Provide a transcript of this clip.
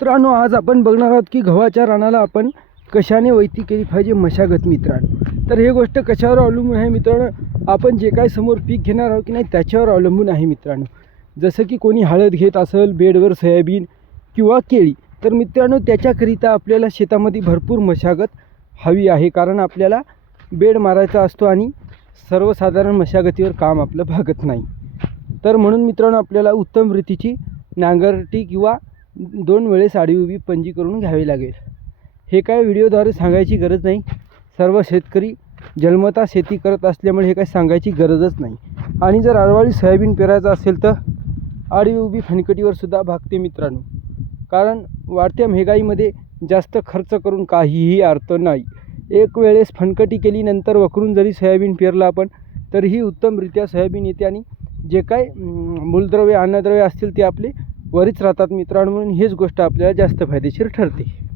मित्रांनो, आज आपण बघणार आहोत की गव्हाच्या रानाला आपण कशाने वैती केली पाहिजे मशागत मित्रांनो. तर हे गोष्ट कशावर अवलंबून आहे मित्रांनो, आपण जे काही समोर पीक घेणार आहोत की नाही त्याच्यावर अवलंबून आहे मित्रांनो. जसं की कोणी हळद घेत असेल, बेडवर सोयाबीन किंवा केळी, तर मित्रांनो त्याच्याकरिता आपल्याला शेतामध्ये भरपूर मशागत हवी आहे, कारण आपल्याला बेड मारायचा असतो आणि सर्वसाधारण मशागतीवर काम आपलं भागत नाही. तर म्हणून मित्रांनो आपल्याला उत्तम रीतीची नांगरटी किंवा 2 वेळेस आडी उभी पंजी करून घ्यावी लागेल. हे काय व्हिडिओद्वारे सांगायची गरज नाही, सर्व शेतकरी जन्मतः शेती करत असल्यामुळे हे काय सांगायची गरजच नाही. आणि जर अडवाळी सोयाबीन पेरायचं असेल तर आडी उभी फणकटीवर सुद्धा भागते मित्रांनो, कारण वाढत्या महागाईमध्ये जास्त खर्च करून काहीही अर्थ नाही. एक वेळेस फणकटी केली, नंतर वखरून जरी सोयाबीन पेरलं आपण तरीही उत्तमरित्या सोयाबीन येते आणि जे काय मूलद्रव्य अन्नद्रव्य असतील ते आपले वरीच राहतात मित्रांनो. म्हणून हेच गोष्ट आपल्याला जास्त फायदेशीर ठरते.